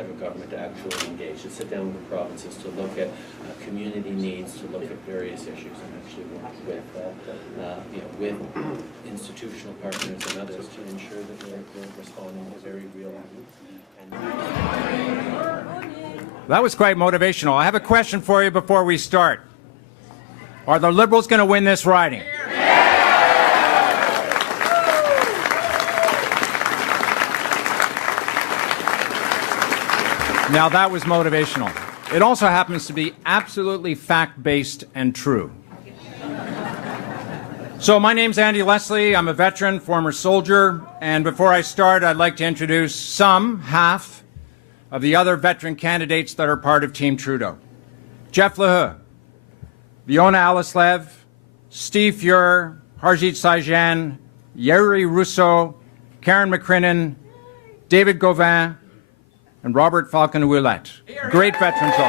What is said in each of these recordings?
federal government to actually engage, to sit down with the provinces, to look at community needs, to look at various issues, and actually work with, with institutional partners and others to ensure that we're responding to very real needs. That was quite motivational. I have a question for you before we start. Are the Liberals going to win this riding? Now, that was motivational. It also happens to be absolutely fact-based and true. So my name's Andy Leslie. I'm a veteran, former soldier, and before I start, I'd like to introduce half of the other veteran candidates that are part of Team Trudeau. Jeff Leheux, Fiona Aleslev, Steve Fuhr, Harjit Sajjan, Yeri Rousseau, Karen McCrinnan, David Gauvin, and Robert Falcon-Ouellette. Great veterans all.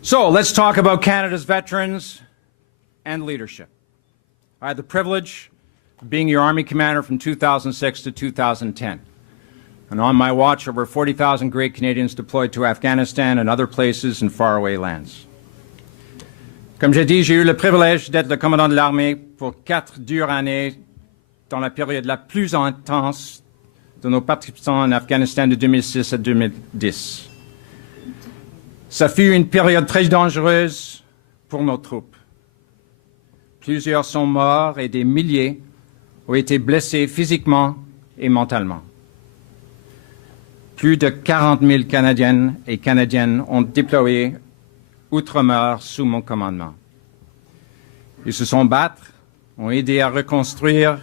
So let's talk about Canada's veterans and leadership. I had the privilege of being your Army commander from 2006 to 2010. And on my watch, over 40,000 great Canadians deployed to Afghanistan and other places in faraway lands. Comme j'ai dit, j'ai eu le privilège d'être le commandant de l'armée pour 4 dures années dans la période la plus intense de nos participants en Afghanistan de 2006 à 2010. Ça fut une période très dangereuse pour nos troupes. Plusieurs sont morts et des milliers ont été blessés physiquement et mentalement. Plus de 40 000 Canadiennes et Canadiens ont déployé outre-mer sous mon commandement. Ils se sont battus, ont aidé à reconstruire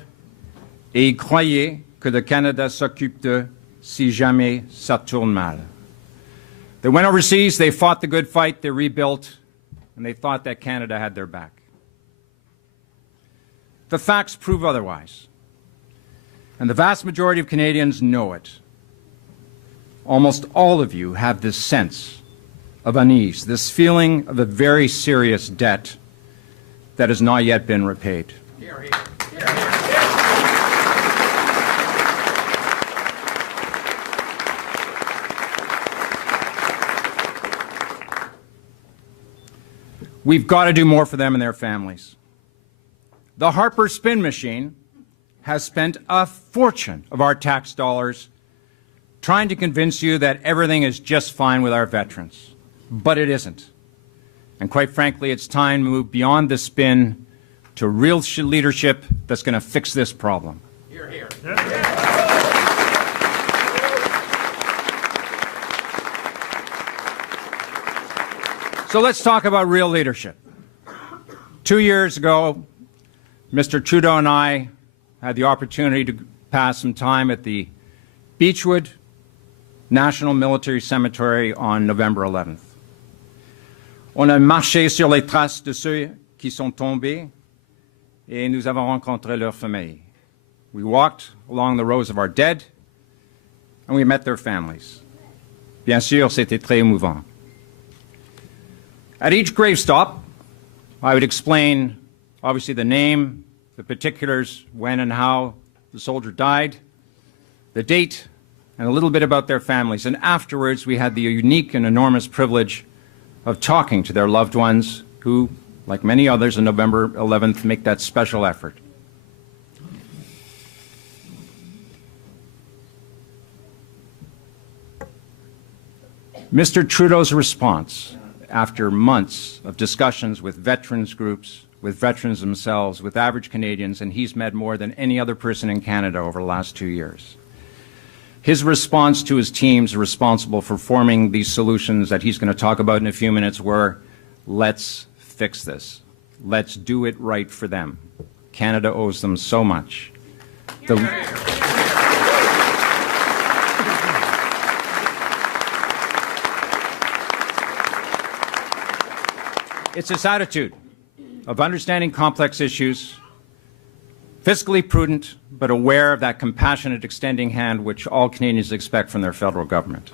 et ils croyaient que le Canada s'occupe d'eux si jamais ça tourne mal. They went overseas, they fought the good fight, they rebuilt, and they thought that Canada had their back. The facts prove otherwise, and the vast majority of Canadians know it. Almost all of you have this sense of unease, this feeling of a very serious debt that has not yet been repaid. Here, here. Here, here. We've got to do more for them and their families. The Harper spin machine has spent a fortune of our tax dollars trying to convince you that everything is just fine with our veterans. But it isn't. And quite frankly, it's time to move beyond the spin to real leadership that's going to fix this problem. Hear, hear. So let's talk about real leadership. 2 years ago, Mr. Trudeau and I had the opportunity to pass some time at the Beechwood National Military Cemetery on November 11th. On a marché sur les traces de ceux qui sont tombés et nous avons rencontré leurs familles. We walked along the rows of our dead and we met their families. Bien sûr, c'était très émouvant. At each grave stop, I would explain, obviously, the name, the particulars, when and how the soldier died, the date, and a little bit about their families. And afterwards, we had the unique and enormous privilege of talking to their loved ones who, like many others on November 11th, make that special effort. Mr. Trudeau's response, after months of discussions with veterans groups, with veterans themselves, with average Canadians, and he's met more than any other person in Canada over the last 2 years. His response to his teams responsible for forming these solutions that he's going to talk about in a few minutes were, let's fix this. Let's do it right for them. Canada owes them so much. It's this attitude of understanding complex issues, fiscally prudent, but aware of that compassionate extending hand which all Canadians expect from their federal government.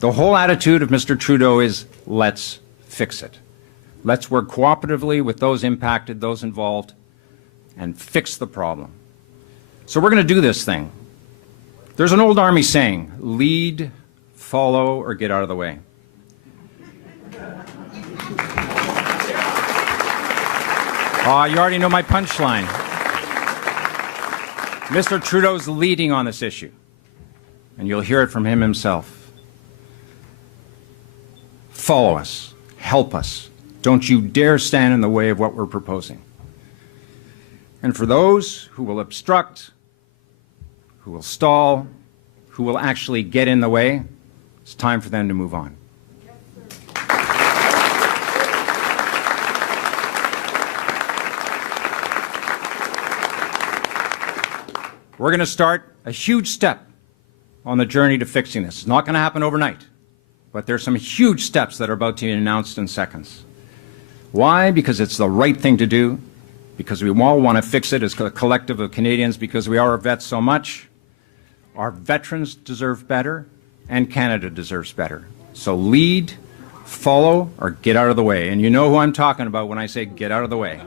The whole attitude of Mr. Trudeau is, let's fix it. Let's work cooperatively with those impacted, those involved, and fix the problem. So we're going to do this thing. There's an old Army saying, lead, follow, or get out of the way. You already know my punchline. Mr. Trudeau's leading on this issue, and you'll hear it from him himself. Follow us. Help us. Don't you dare stand in the way of what we're proposing. And for those who will obstruct, who will stall, who will actually get in the way, it's time for them to move on. We're going to start a huge step on the journey to fixing this. It's not going to happen overnight, but there's some huge steps that are about to be announced in seconds. Why? Because it's the right thing to do, because we all want to fix it as a collective of Canadians, because we are our vets so much. Our veterans deserve better, and Canada deserves better. So lead, follow, or get out of the way. And you know who I'm talking about when I say get out of the way.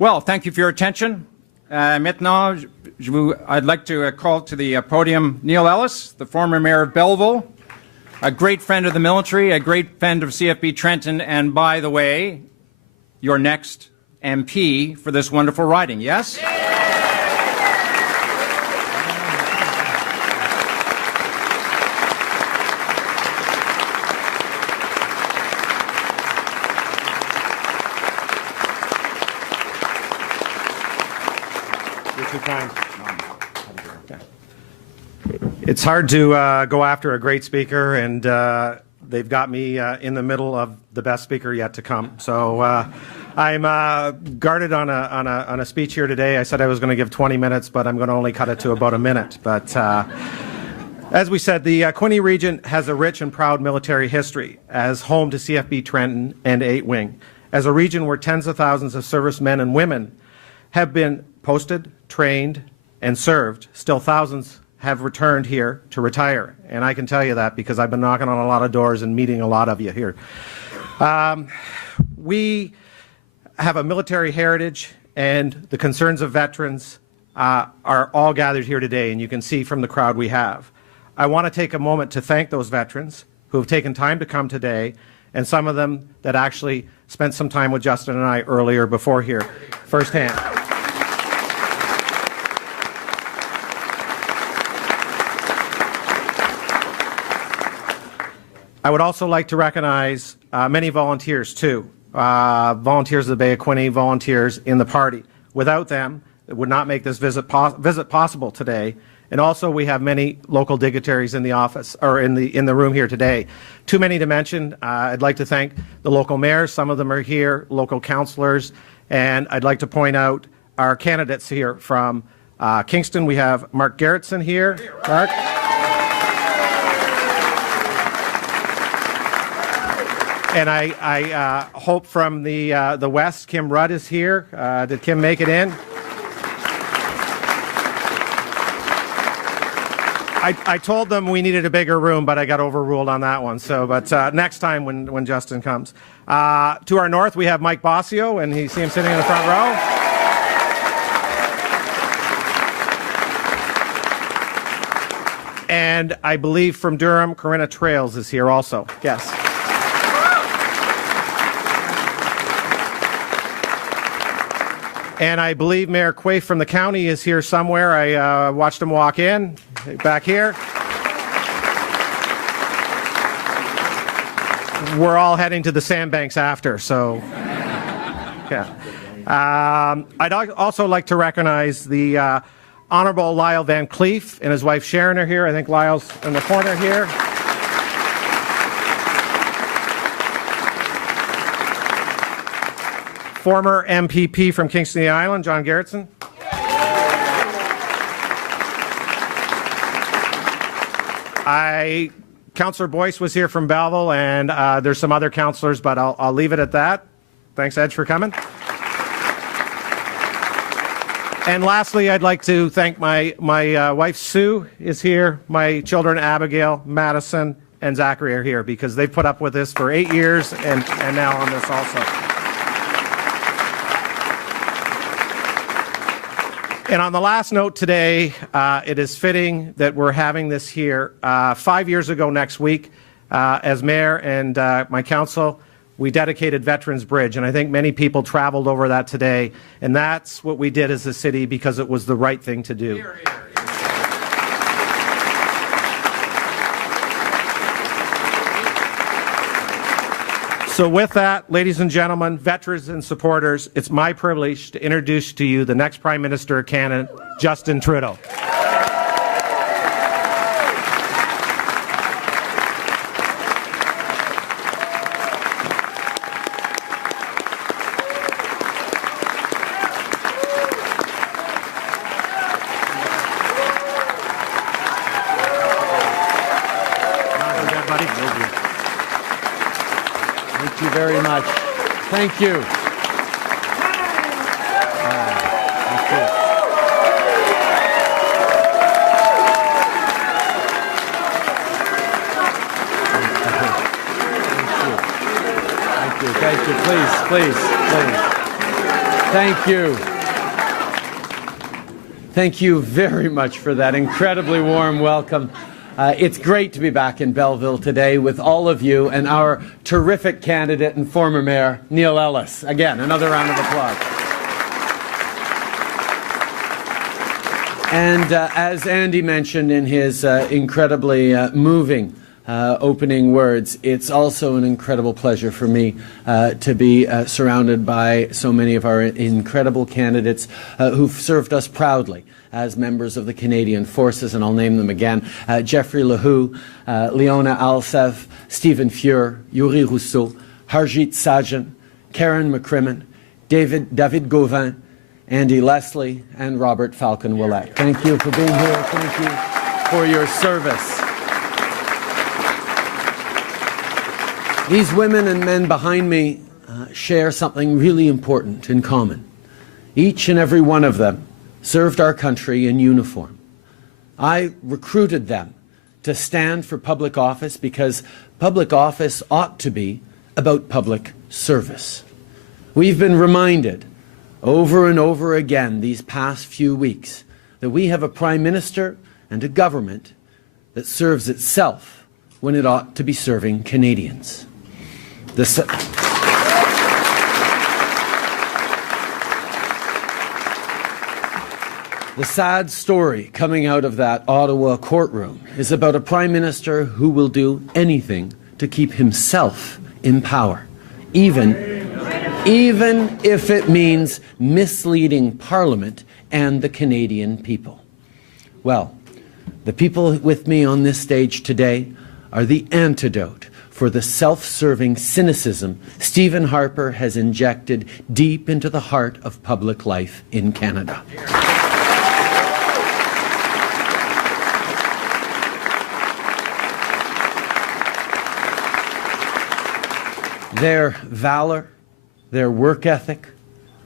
Well, thank you for your attention. Maintenant, I'd like to call to the podium Neil Ellis, the former mayor of Belleville, a great friend of the military, a great friend of CFB Trenton, and by the way, your next MP for this wonderful riding, yes? It's hard to go after a great speaker, and they've got me in the middle of the best speaker yet to come. So I'm guarded on a speech here today. I said I was going to give 20 minutes, but I'm going to only cut it to about a minute. But as we said, the Quinte region has a rich and proud military history as home to CFB Trenton and 8 Wing, as a region where tens of thousands of servicemen and women have been posted, trained, and served. Still thousands have returned here to retire, and I can tell you that because I've been knocking on a lot of doors and meeting a lot of you here. We have a military heritage, and the concerns of veterans are all gathered here today, and you can see from the crowd we have. I want to take a moment to thank those veterans who have taken time to come today, and some of them that actually spent some time with Justin and I earlier before here, firsthand. I would also like to recognize many volunteers, too. Volunteers of the Bay of Quinte, volunteers in the party. Without them, it would not make this visit possible today. And also, we have many local dignitaries in the office, or in the room here today. Too many to mention. I'd like to thank the local mayors. Some of them are here, local councillors. And I'd like to point out our candidates here from Kingston. We have Mark Gerritsen here. Mark. And I hope from the West, Kim Rudd is here. Did Kim make it in? I told them we needed a bigger room, but I got overruled on that one. So, but next time when Justin comes. To our north, we have Mike Bossio, and you see him sitting in the front row. And I believe from Durham, Corinna Trails is here also. Yes. And I believe Mayor Quaife from the county is here somewhere. I watched him walk in, back here. We're all heading to the sandbanks after, so yeah. I'd also like to recognize the Honorable Lyle Van Cleef and his wife Sharon are here. I think Lyle's in the corner here. Former MPP from Kingston Island, John Gerritsen. Councillor Boyce was here from Belleville, and there's some other councillors, but I'll leave it at that. Thanks, Ed, for coming. And lastly, I'd like to thank my wife, Sue, is here. My children, Abigail, Madison, and Zachary are here because they've put up with this for 8 years and now on this also. And on the last note today, it is fitting that we're having this here. 5 years ago next week, as mayor and my council, we dedicated Veterans Bridge, and I think many people traveled over that today, and that's what we did as a city because it was the right thing to do. Here, here. So with that, ladies and gentlemen, veterans and supporters, it's my privilege to introduce to you the next Prime Minister of Canada, Justin Trudeau. Thank you very much. Thank you. Thank you. Please. Thank you. Thank you very much for that incredibly warm welcome. It's great to be back in Belleville today with all of you and our terrific candidate and former mayor, Neil Ellis. Again, another round of applause. And as Andy mentioned in his incredibly moving opening words, it's also an incredible pleasure for me to be surrounded by so many of our incredible candidates who've served us proudly as members of the Canadian Forces, and I'll name them again. Jeffrey Lahou, Leona Alsev, Stephen Fuhr, Yuri Rousseau, Harjit Sajjan, Karen McCrimmon, David Gauvin, Andy Leslie, and Robert Falcon-Willett. Thank you for being here. Thank you for your service. These women and men behind me share something really important in common. Each and every one of them served our country in uniform. I recruited them to stand for public office because public office ought to be about public service. We've been reminded over and over again these past few weeks that we have a Prime Minister and a government that serves itself when it ought to be serving Canadians. The sad story coming out of that Ottawa courtroom is about a Prime Minister who will do anything to keep himself in power, even if it means misleading Parliament and the Canadian people. Well, the people with me on this stage today are the antidote for the self-serving cynicism Stephen Harper has injected deep into the heart of public life in Canada. Their valor, their work ethic,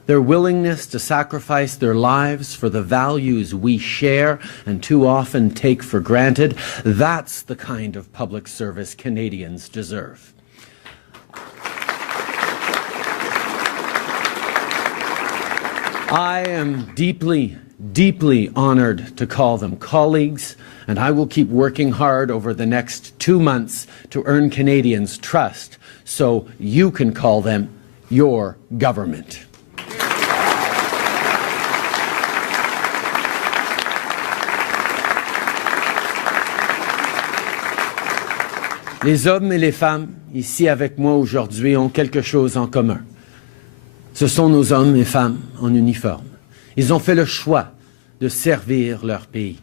their willingness to sacrifice their lives for the values we share and too often take for granted, that's the kind of public service Canadians deserve. I am deeply, deeply honored to call them colleagues, and I will keep working hard over the next 2 months to earn Canadians' trust so you can call them your government. Les hommes et les femmes ici avec moi aujourd'hui ont quelque chose en commun. Ce sont nos hommes et femmes en uniforme. Ils ont fait le choix de servir leur pays.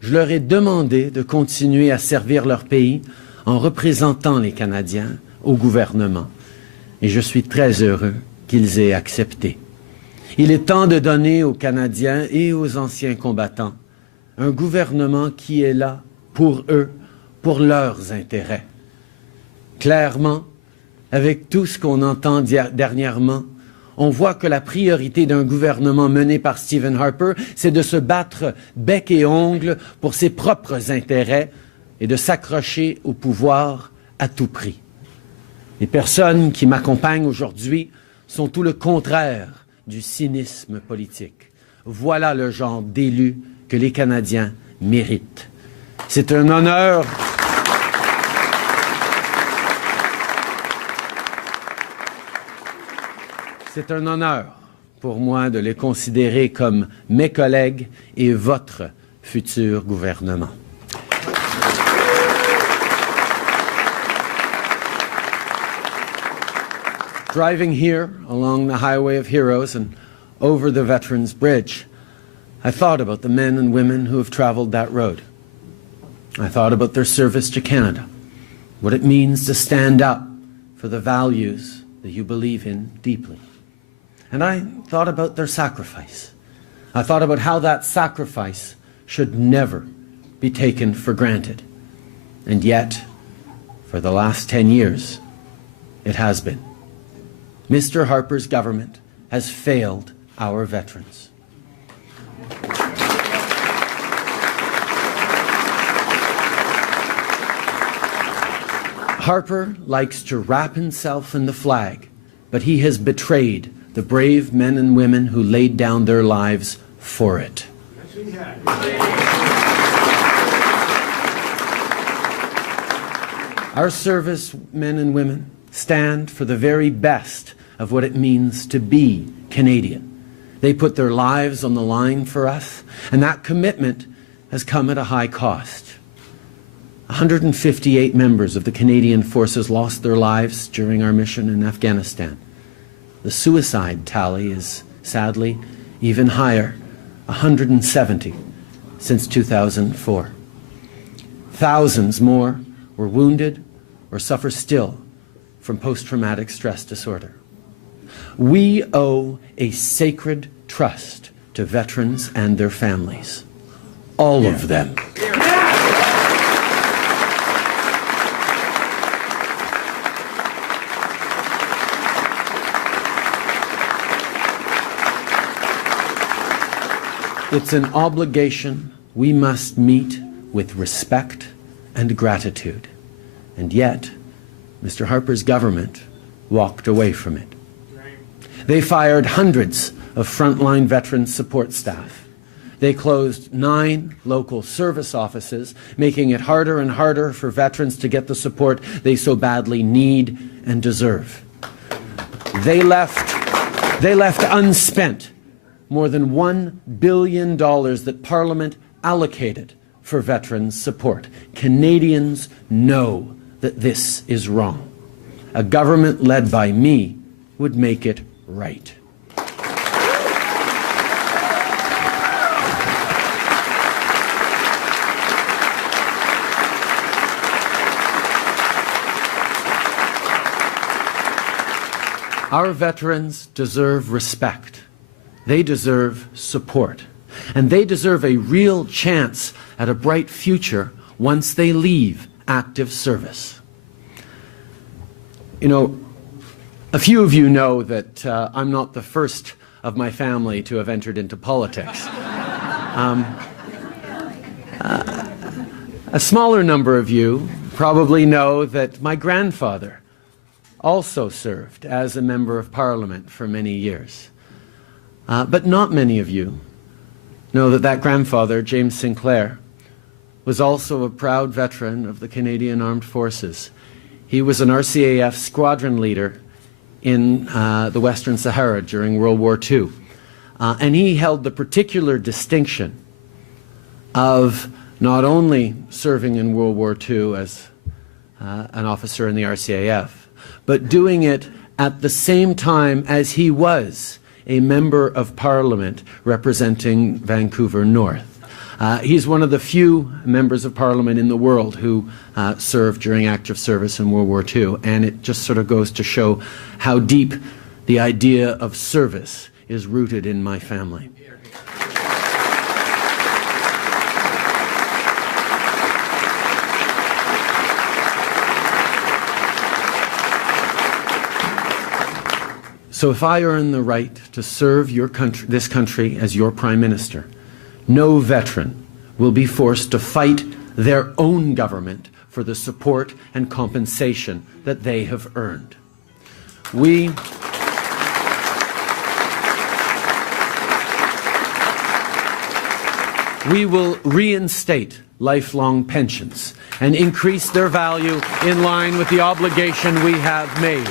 Je leur ai demandé de continuer à servir leur pays en représentant les Canadiens au gouvernement. Et je suis très heureux qu'ils aient accepté. Il est temps de donner aux Canadiens et aux anciens combattants un gouvernement qui est là pour eux, pour leurs intérêts. Clairement, avec tout ce qu'on entend dernièrement, on voit que la priorité d'un gouvernement mené par Stephen Harper, c'est de se battre bec et ongles pour ses propres intérêts et de s'accrocher au pouvoir à tout prix. Les personnes qui m'accompagnent aujourd'hui sont tout le contraire du cynisme politique. Voilà le genre d'élu que les Canadiens méritent. C'est un honneur. C'est un honneur pour moi de les considérer comme mes collègues et votre futur gouvernement. Driving here along the Highway of Heroes and over the Veterans Bridge, I thought about the men and women who have traveled that road. I thought about their service to Canada, what it means to stand up for the values that you believe in deeply. And I thought about their sacrifice. I thought about how that sacrifice should never be taken for granted. And yet, for the last 10 years, it has been. Mr. Harper's government has failed our veterans. Harper likes to wrap himself in the flag, but he has betrayed the brave men and women who laid down their lives for it. Our servicemen and women stand for the very best of what it means to be Canadian. They put their lives on the line for us, and that commitment has come at a high cost. 158 members of the Canadian Forces lost their lives during our mission in Afghanistan. The suicide tally is, sadly, even higher, 170 since 2004. Thousands more were wounded or suffer still from post-traumatic stress disorder. We owe a sacred trust to veterans and their families. All of them. It's an obligation we must meet with respect and gratitude. And yet, Mr. Harper's government walked away from it. They fired hundreds of frontline veteran support staff. They closed 9 local service offices, making it harder and harder for veterans to get the support they so badly need and deserve. They left unspent more than $1 billion that Parliament allocated for veterans support. Canadians know that this is wrong. A government led by me would make it right. Our veterans deserve respect. They deserve support. And they deserve a real chance at a bright future once they leave active service. You know, a few of you know that I'm not the first of my family to have entered into politics. A smaller number of you probably know that my grandfather also served as a member of Parliament for many years. But not many of you know that that grandfather, James Sinclair, was also a proud veteran of the Canadian Armed Forces. He was an RCAF squadron leader in the Western Sahara during World War II. And he held the particular distinction of not only serving in World War II as an officer in the RCAF, but doing it at the same time as he was a member of Parliament representing Vancouver North. He's one of the few members of Parliament in the world who served during active service in World War II, and it just sort of goes to show how deep the idea of service is rooted in my family. So if I earn the right to serve this country as your Prime Minister, no veteran will be forced to fight their own government for the support and compensation that they have earned. We will reinstate lifelong pensions and increase their value in line with the obligation we have made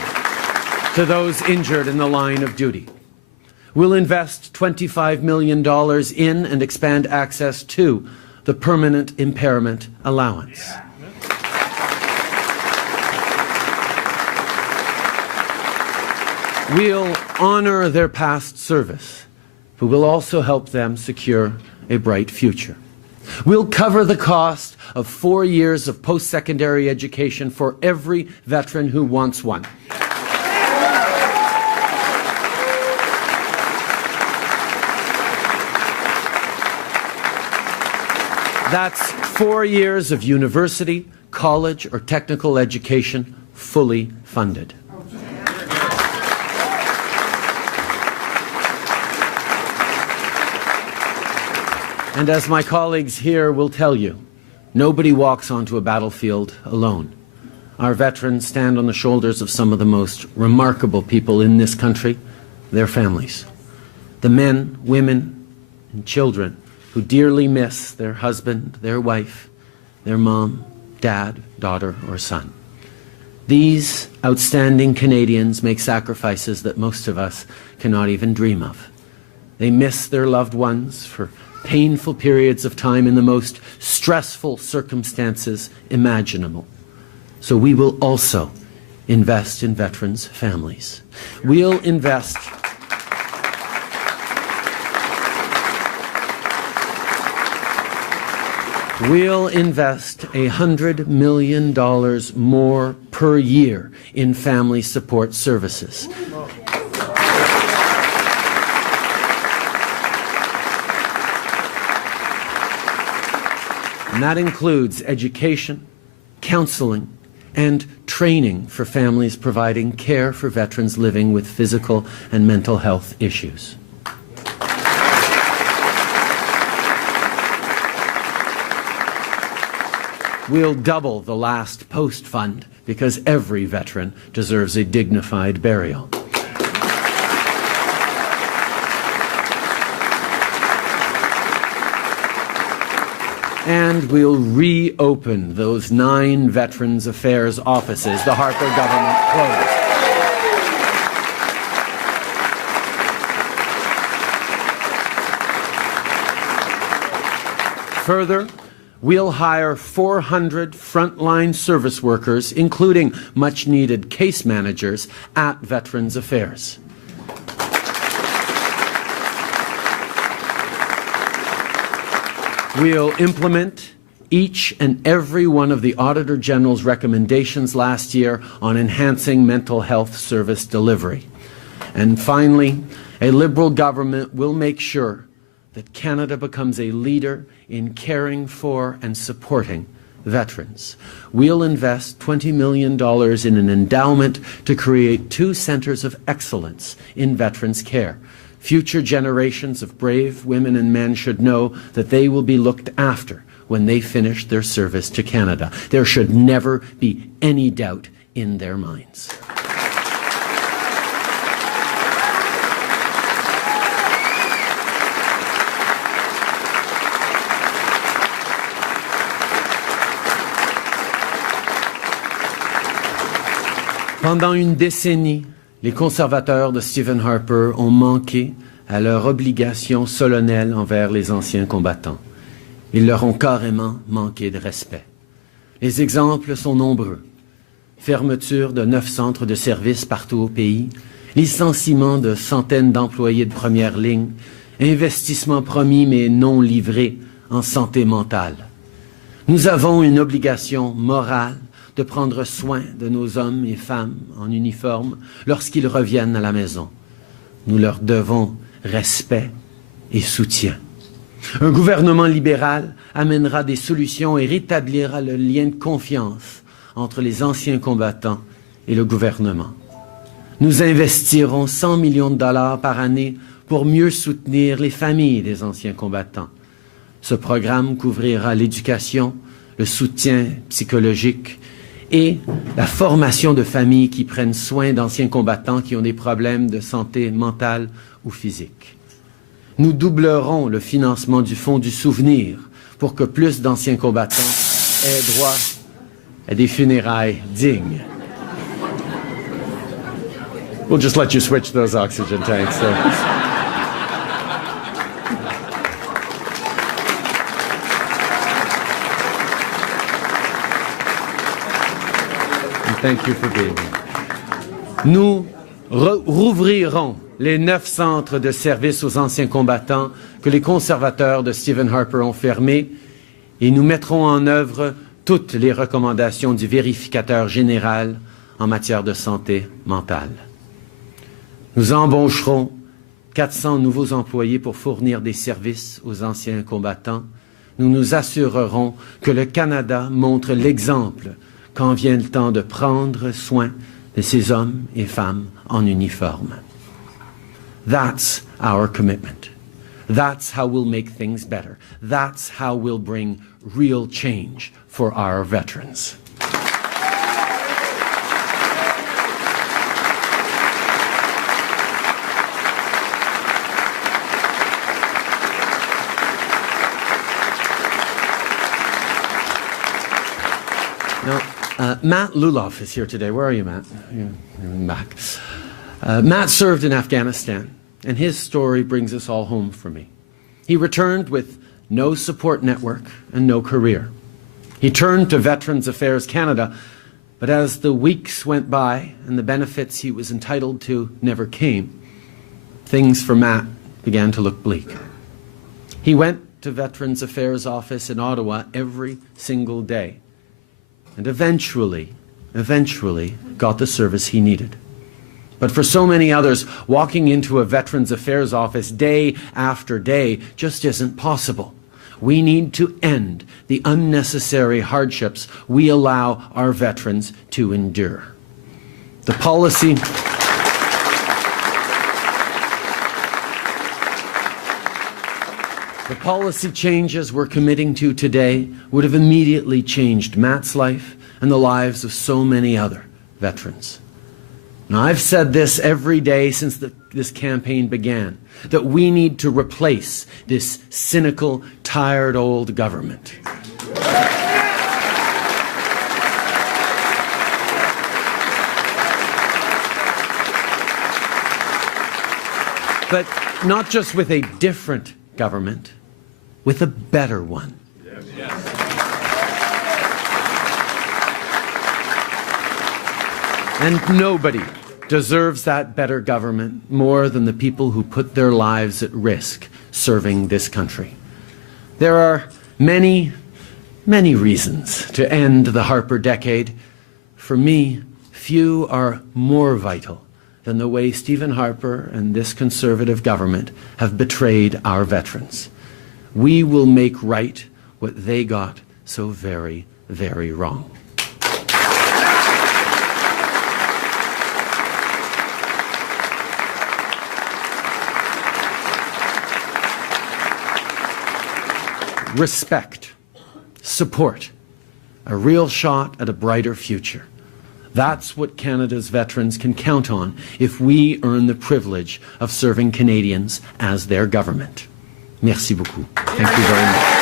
to those injured in the line of duty. We'll invest $25 million in and expand access to the permanent impairment allowance. We'll honor their past service, but we'll also help them secure a bright future. We'll cover the cost of 4 years of post-secondary education for every veteran who wants one. That's 4 years of university, college, or technical education fully funded. And as my colleagues here will tell you, nobody walks onto a battlefield alone. Our veterans stand on the shoulders of some of the most remarkable people in this country, their families. The men, women, and children who dearly miss their husband, their wife, their mom, dad, daughter, or son. These outstanding Canadians make sacrifices that most of us cannot even dream of. They miss their loved ones for painful periods of time in the most stressful circumstances imaginable. So we will also invest in veterans' families. We'll invest $100 million more per year in family support services. And that includes education, counseling, and training for families providing care for veterans living with physical and mental health issues. We'll double the last post fund because every veteran deserves a dignified burial. And we'll reopen those 9 Veterans Affairs offices the Harper government closed. Further, we'll hire 400 frontline service workers, including much-needed case managers, at Veterans Affairs. We'll implement each and every one of the Auditor General's recommendations last year on enhancing mental health service delivery. And finally, a Liberal government will make sure that Canada becomes a leader in caring for and supporting veterans. We'll invest $20 million in an endowment to create 2 centres of excellence in veterans' care. Future generations of brave women and men should know that they will be looked after when they finish their service to Canada. There should never be any doubt in their minds. Pendant une décennie, les conservateurs de Stephen Harper ont manqué à leur obligation solennelle envers les anciens combattants. Ils leur ont carrément manqué de respect. Les exemples sont nombreux. Fermeture de 9 centres de services partout au pays, licenciement de centaines d'employés de première ligne, investissements promis mais non livrés en santé mentale. Nous avons une obligation morale de prendre soin de nos hommes et femmes en uniforme lorsqu'ils reviennent à la maison. Nous leur devons respect et soutien. Un gouvernement libéral amènera des solutions et rétablira le lien de confiance entre les anciens combattants et le gouvernement. Nous investirons 100 millions de dollars par année pour mieux soutenir les familles des anciens combattants. Ce programme couvrira l'éducation, le soutien psychologique et la formation de familles qui prennent soin d'anciens combattants qui ont des problèmes de santé mentale ou physique. Nous doublerons le financement du Fonds du souvenir pour que plus d'anciens combattants aient droit à des funérailles dignes. We'll just let you switch those oxygen tanks. Thank you for being here. Nous rouvrirons les 9 centres de services aux anciens combattants que les conservateurs de Stephen Harper ont fermés et nous mettrons en œuvre toutes les recommandations du vérificateur général en matière de santé mentale. Nous embaucherons 400 nouveaux employés pour fournir des services aux anciens combattants. Nous nous assurerons que le Canada montre l'exemple quand vient le temps de prendre soin de ces hommes et femmes en uniforme. That's our commitment. That's how we'll make things better. That's how we'll bring real change for our veterans. Now, Matt Luloff is here today. Where are you, Matt? You're back. Matt served in Afghanistan, and his story brings us all home for me. He returned with no support network and no career. He turned to Veterans Affairs Canada, but as the weeks went by and the benefits he was entitled to never came, things for Matt began to look bleak. He went to Veterans Affairs office in Ottawa every single day, and eventually got the service he needed. But for so many others, walking into a Veterans Affairs office day after day just isn't possible. We need to end the unnecessary hardships we allow our veterans to endure. The policy changes we're committing to today would have immediately changed Matt's life and the lives of so many other veterans. Now, I've said this every day since this campaign began, that we need to replace this cynical, tired old government. But not just with a different government, with a better one. And nobody deserves that better government more than the people who put their lives at risk serving this country. There are many, many reasons to end the Harper decade. For me, few are more vital than the way Stephen Harper and this Conservative government have betrayed our veterans. We will make right what they got so very, very wrong. Respect, support, a real shot at a brighter future. That's what Canada's veterans can count on if we earn the privilege of serving Canadians as their government. Merci beaucoup. Thank you very much.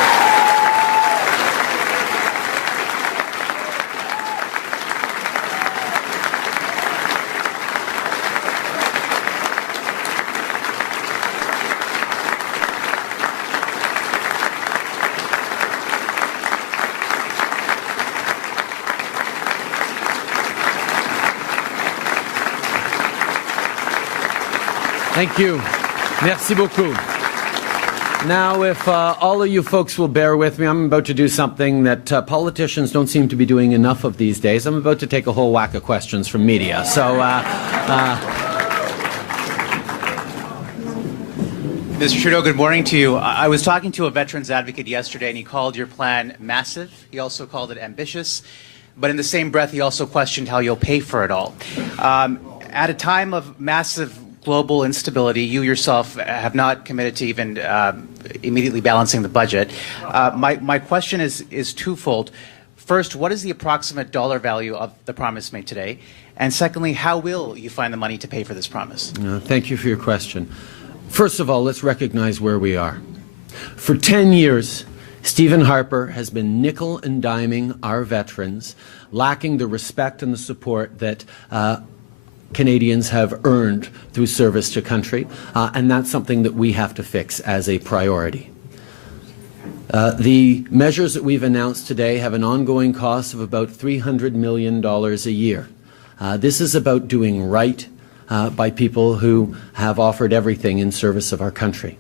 Thank you. Merci beaucoup. Now, if all of you folks will bear with me, I'm about to do something that politicians don't seem to be doing enough of these days. I'm about to take a whole whack of questions from media. So, Mr. Trudeau, good morning to you. I was talking to a veterans advocate yesterday, and he called your plan massive. He also called it ambitious. But in the same breath, he also questioned how you'll pay for it all. At a time of massive global instability, you yourself have not committed to even immediately balancing the budget. My question is twofold. First, what is the approximate dollar value of the promise made today? And secondly, how will you find the money to pay for this promise? Thank you for your question. First of all, let's recognize where we are. For 10 years, Stephen Harper has been nickel and diming our veterans, lacking the respect and the support that Canadians have earned through service to country, and that's something that we have to fix as a priority. The measures that we've announced today have an ongoing cost of about $300 million a year. This is about doing right by people who have offered everything in service of our country.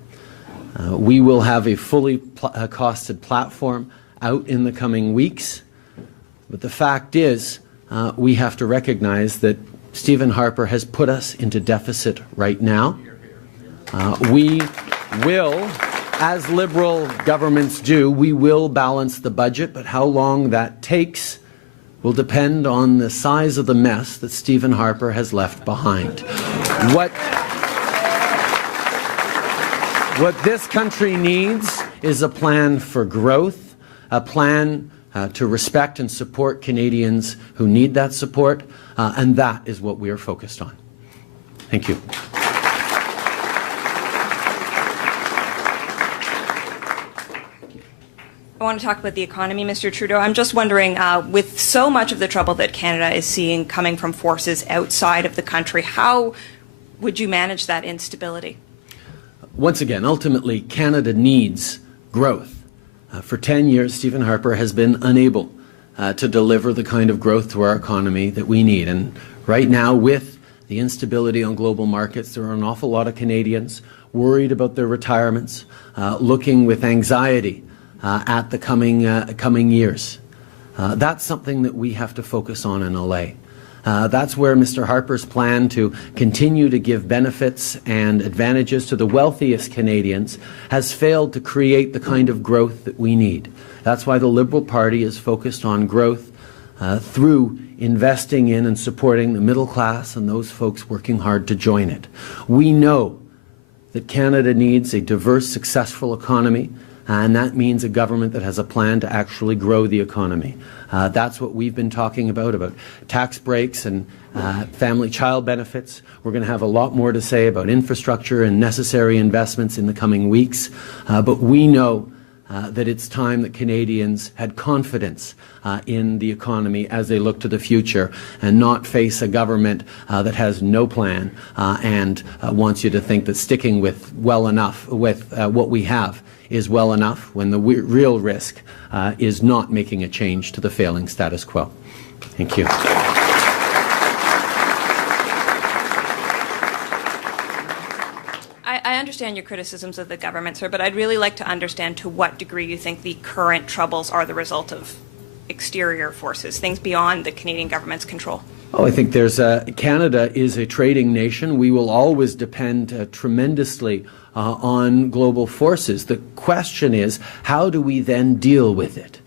We will have a fully costed platform out in the coming weeks, but the fact is we have to recognize that Stephen Harper has put us into deficit right now. We will, as Liberal governments do, we will balance the budget, but how long that takes will depend on the size of the mess that Stephen Harper has left behind. What this country needs is a plan for growth, a plan to respect and support Canadians who need that support, and that is what we are focused on. Thank you. I want to talk about the economy, Mr. Trudeau. I'm just wondering, with so much of the trouble that Canada is seeing coming from forces outside of the country, how would you manage that instability? Once again, ultimately, Canada needs growth. For 10 years, Stephen Harper has been unable to deliver the kind of growth to our economy that we need. And right now, with the instability on global markets, there are an awful lot of Canadians worried about their retirements, looking with anxiety at the coming years. That's something that we have to focus on and allay. That's where Mr. Harper's plan to continue to give benefits and advantages to the wealthiest Canadians has failed to create the kind of growth that we need. That's why the Liberal Party is focused on growth through investing in and supporting the middle class and those folks working hard to join it. We know that Canada needs a diverse, successful economy, and that means a government that has a plan to actually grow the economy. That's what we've been talking about tax breaks and family child benefits. We're going to have a lot more to say about infrastructure and necessary investments in the coming weeks. But we know that it's time that Canadians had confidence in the economy as they look to the future and not face a government that has no plan and wants you to think that sticking with what we have is well enough when the real risk is not making a change to the failing status quo. Thank you. I understand your criticisms of the government, sir, but I'd really like to understand to what degree you think the current troubles are the result of exterior forces, things beyond the Canadian government's control. Oh, I think Canada is a trading nation. We will always depend tremendously on global forces. The question is, how do we then deal with it?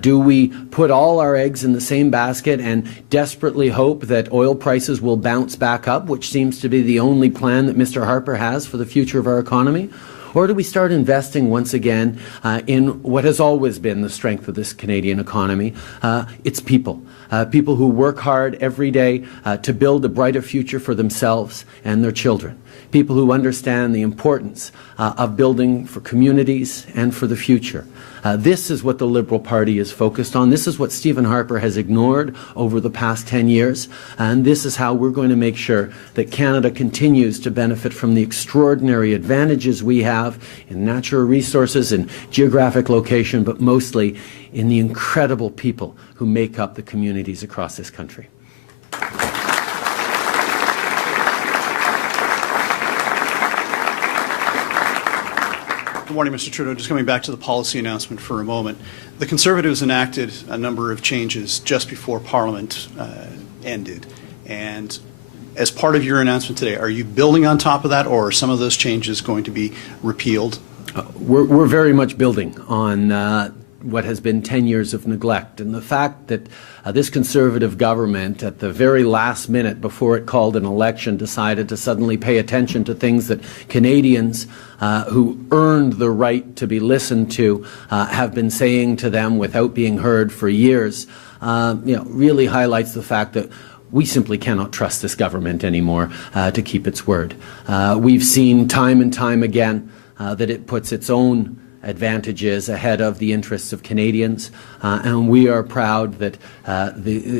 Do we put all our eggs in the same basket and desperately hope that oil prices will bounce back up, which seems to be the only plan that Mr. Harper has for the future of our economy? Or do we start investing once again in what has always been the strength of this Canadian economy? It's people. People who work hard every day to build a brighter future for themselves and their children. People who understand the importance of building for communities and for the future. This is what the Liberal Party is focused on. This is what Stephen Harper has ignored over the past 10 years. And this is how we're going to make sure that Canada continues to benefit from the extraordinary advantages we have in natural resources and geographic location, but mostly in the incredible people who make up the communities across this country. Good morning, Mr. Trudeau. Just coming back to the policy announcement for a moment. The Conservatives enacted a number of changes just before Parliament ended. And as part of your announcement today, are you building on top of that, or are some of those changes going to be repealed? We're very much building on what has been 10 years of neglect. And the fact that this Conservative government, at the very last minute before it called an election, decided to suddenly pay attention to things that Canadians who earned the right to be listened to have been saying to them without being heard for years, really highlights the fact that we simply cannot trust this government anymore to keep its word. We've seen time and time again that it puts its own advantages ahead of the interests of Canadians, and we are proud that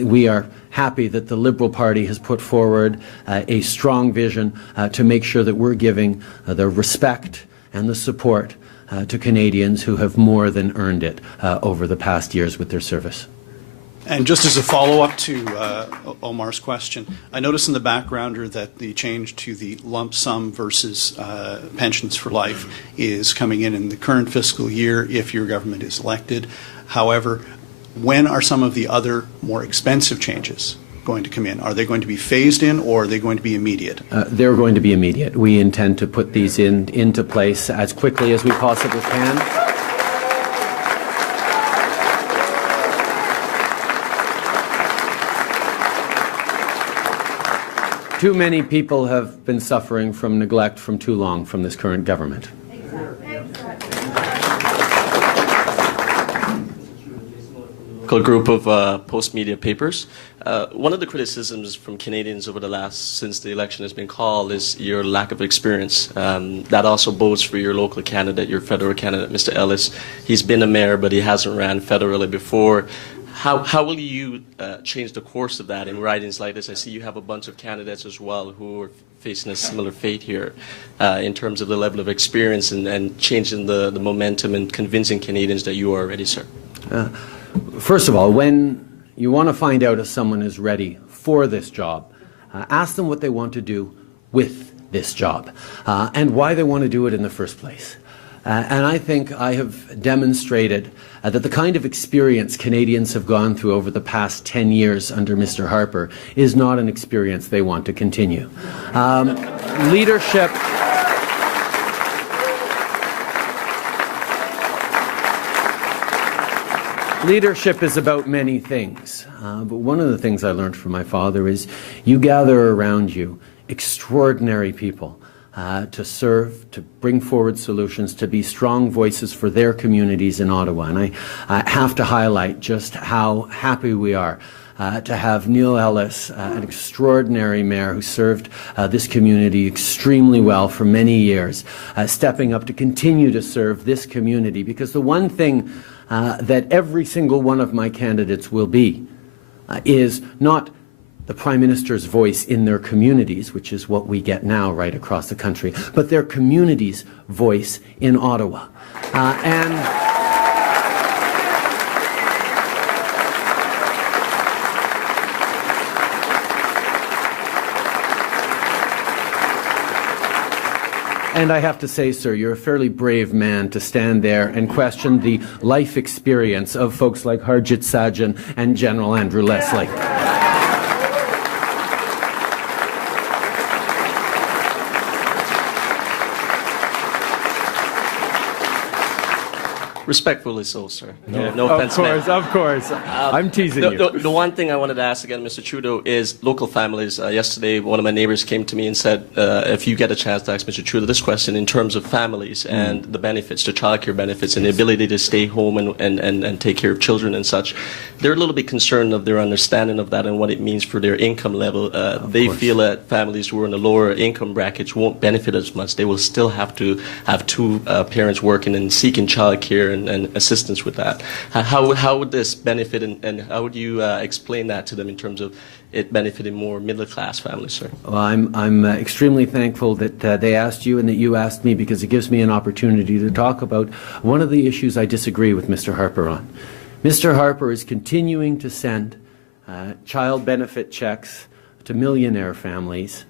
we are happy that the Liberal Party has put forward a strong vision to make sure that we're giving the respect and the support to Canadians who have more than earned it over the past years with their service. And just as a follow-up to Omar's question, I noticed in the backgrounder that the change to the lump sum versus pensions for life is coming in the current fiscal year if your government is elected. However, when are some of the other more expensive changes going to come in? Are they going to be phased in, or are they going to be immediate? They're going to be immediate. We intend to put these into place as quickly as we possibly can. Too many people have been suffering from neglect from too long from this current government. Group of Post Media papers. One of the criticisms from Canadians over the since the election has been called is your lack of experience. That also bodes for your local candidate, your federal candidate, Mr. Ellis. He's been a mayor, but he hasn't ran federally before. How will you change the course of that in ridings like this? I see you have a bunch of candidates as well who are facing a similar fate here in terms of the level of experience and changing the momentum and convincing Canadians that you are ready, sir. First of all, when you want to find out if someone is ready for this job, ask them what they want to do with this job and why they want to do it in the first place. And I think I have demonstrated that the kind of experience Canadians have gone through over the past 10 years under Mr. Harper is not an experience they want to continue. Leadership... Leadership is about many things, but one of the things I learned from my father is you gather around you extraordinary people to serve, to bring forward solutions, to be strong voices for their communities in Ottawa. And I have to highlight just how happy we are to have Neil Ellis, an extraordinary mayor who served this community extremely well for many years, stepping up to continue to serve this community. Because the one thing that every single one of my candidates will be is not the Prime Minister's voice in their communities, which is what we get now right across the country, but their community's voice in Ottawa. And I have to say, sir, you're a fairly brave man to stand there and question the life experience of folks like Harjit Sajjan and General Andrew Leslie. Respectfully so, sir. No offense meant. Of course. I'm teasing you. The one thing I wanted to ask again, Mr. Trudeau, is local families. Yesterday, one of my neighbors came to me and said, if you get a chance to ask Mr. Trudeau this question in terms of families and the benefits, the childcare benefits, and the ability to stay home and take care of children and such, they're a little bit concerned of their understanding of that and what it means for their income level. They feel that families who are in the lower income brackets won't benefit as much. They will still have to have two parents working and seeking childcare and assistance with that. How would this benefit, and how would you explain that to them in terms of it benefiting more middle-class families, sir? Well, I'm extremely thankful that they asked you and that you asked me, because it gives me an opportunity to talk about one of the issues I disagree with Mr. Harper on. Mr. Harper is continuing to send child benefit checks to millionaire families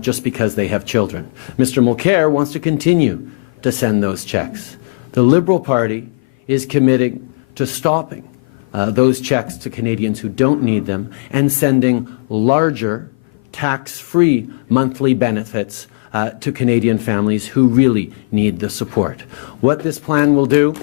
just because they have children. Mr. Mulcair wants to continue to send those checks. The Liberal Party is committing to stopping those checks to Canadians who don't need them and sending larger tax-free monthly benefits to Canadian families who really need the support. What this plan will do...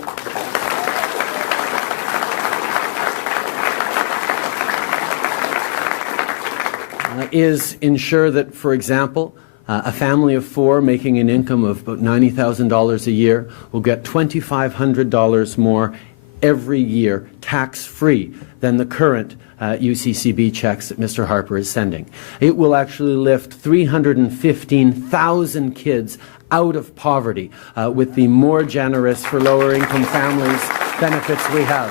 is ensure that, for example, a family of 4 making an income of about $90,000 a year will get $2,500 more every year tax-free than the current UCCB checks that Mr. Harper is sending. It will actually lift 315,000 kids out of poverty with the more generous for lower income families benefits we have.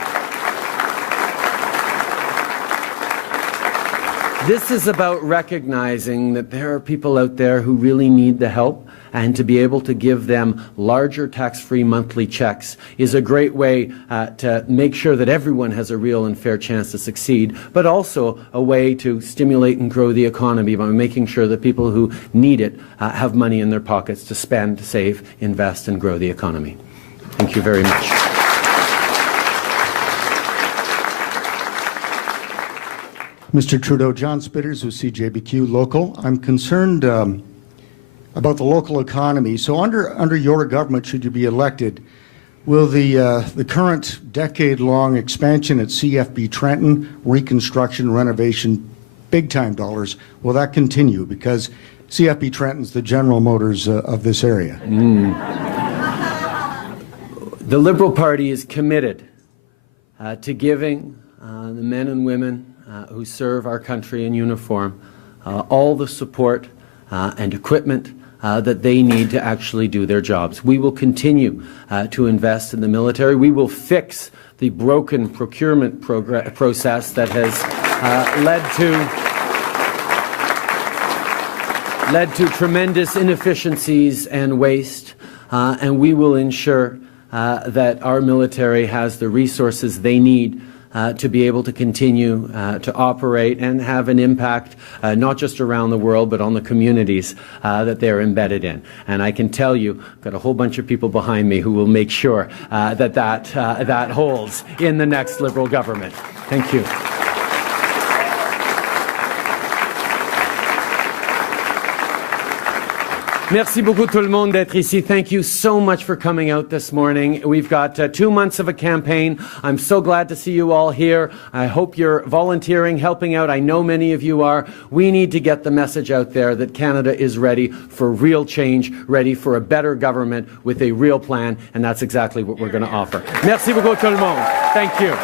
This is about recognizing that there are people out there who really need the help, and to be able to give them larger tax-free monthly checks is a great way to make sure that everyone has a real and fair chance to succeed, but also a way to stimulate and grow the economy by making sure that people who need it have money in their pockets to spend, save, invest, and grow the economy. Thank you very much. Mr. Trudeau, John Spitters with CJBQ Local. I'm concerned about the local economy. So under your government, should you be elected, will the current decade-long expansion at CFB Trenton, reconstruction, renovation, big-time dollars, will that continue? Because CFB Trenton's the General Motors of this area. The Liberal Party is committed to giving the men and women who serve our country in uniform all the support and equipment that they need to actually do their jobs. We will continue to invest in the military. We will fix the broken procurement process that has led to tremendous inefficiencies and waste, and we will ensure that our military has the resources they need to be able to continue to operate and have an impact not just around the world but on the communities that they're embedded in. And I can tell you, I've got a whole bunch of people behind me who will make sure that holds in the next Liberal government. Thank you. Merci beaucoup tout le monde d'être ici. Thank you so much for coming out this morning. We've got 2 months of a campaign. I'm so glad to see you all here. I hope you're volunteering, helping out. I know many of you are. We need to get the message out there that Canada is ready for real change, ready for a better government with a real plan, and that's exactly what we're going to offer. Merci beaucoup tout le monde. Thank you.